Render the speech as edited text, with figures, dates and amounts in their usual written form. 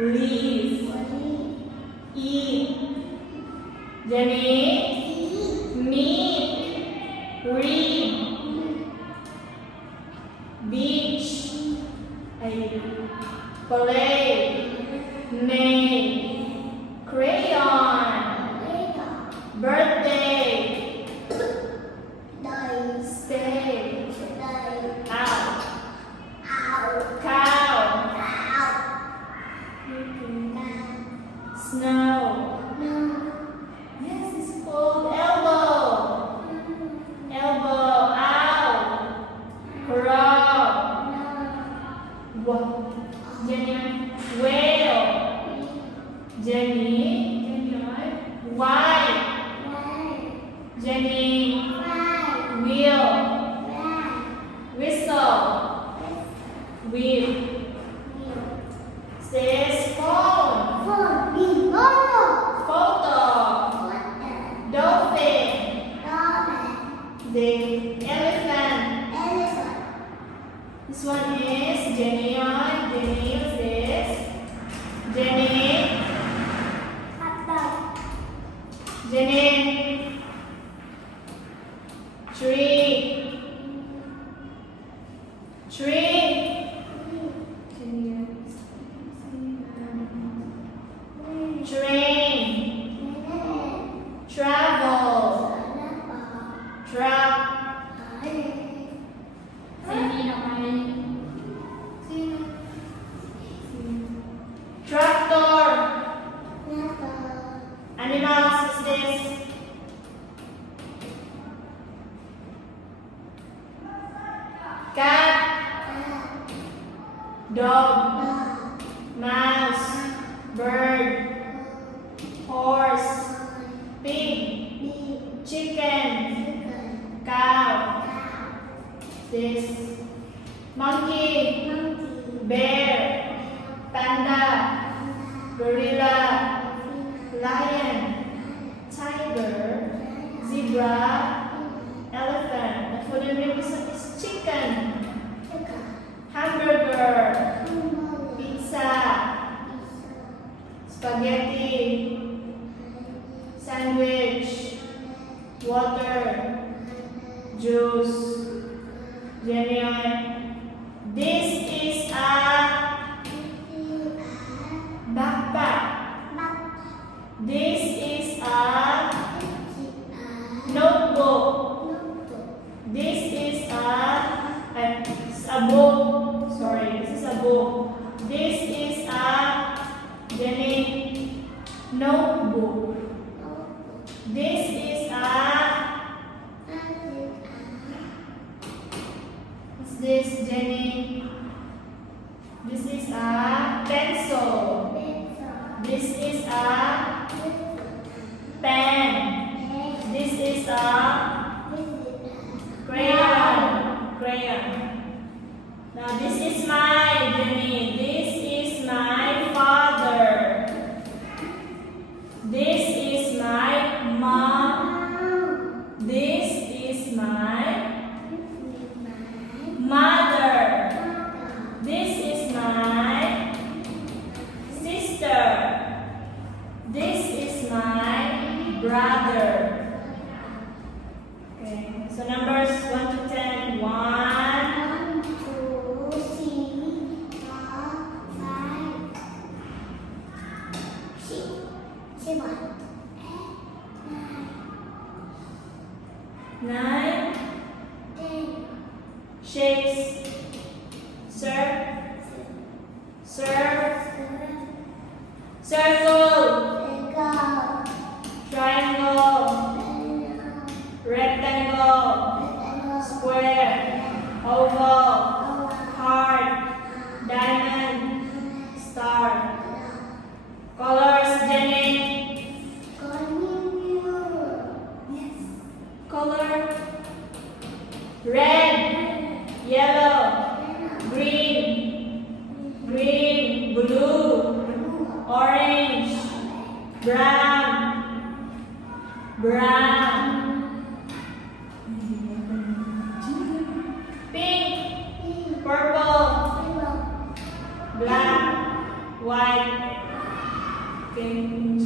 Leave. Eat. Jenny. Meet. Read. Beach. Play. Name. Crayon. Birthday. Stay. Out. Cow. Snow. Yes, it's called elbow. Elbow. Ow. Crow. Jenny. Whale. Jenny. White. Jenny. Wheel. Whistle. Whip. Says phone. Photo. Dolphin. The elephant. This one is Jenny. Jenny is this. Jenny. Jenny. Tree. Train. Travel. Truck. Tractor. Animals is this. Cat. Dog. Mouse. Bird. Horse. Pig. Chicken. Cow. This. Monkey. Bear. Panda. Gorilla. Lion. Tiger. Zebra. Elephant. The food and drink is chicken. Hamburger. Pizza. Spaghetti. Sandwich. Water. Juice. Genuine. This is a backpack. This is a notebook. This is a book. Sorry, this is a book. This is a Jenny notebook. This is what's this, Jenny? This is a pencil. This is a pen. This is a crayon. Now this is my Jenny. This is my father. This is my mom. This is my mother. This is my sister. This is my brother. Okay, so numbers 1 to 10. 1, 2, 3, 4, 5, 6, 7, 8, 9. 10. Shapes. Serve. Circle. Star. Colors, Janet. Yes. Color. Red, yellow, green, blue, orange, brown, pink, purple, black, white. Okay.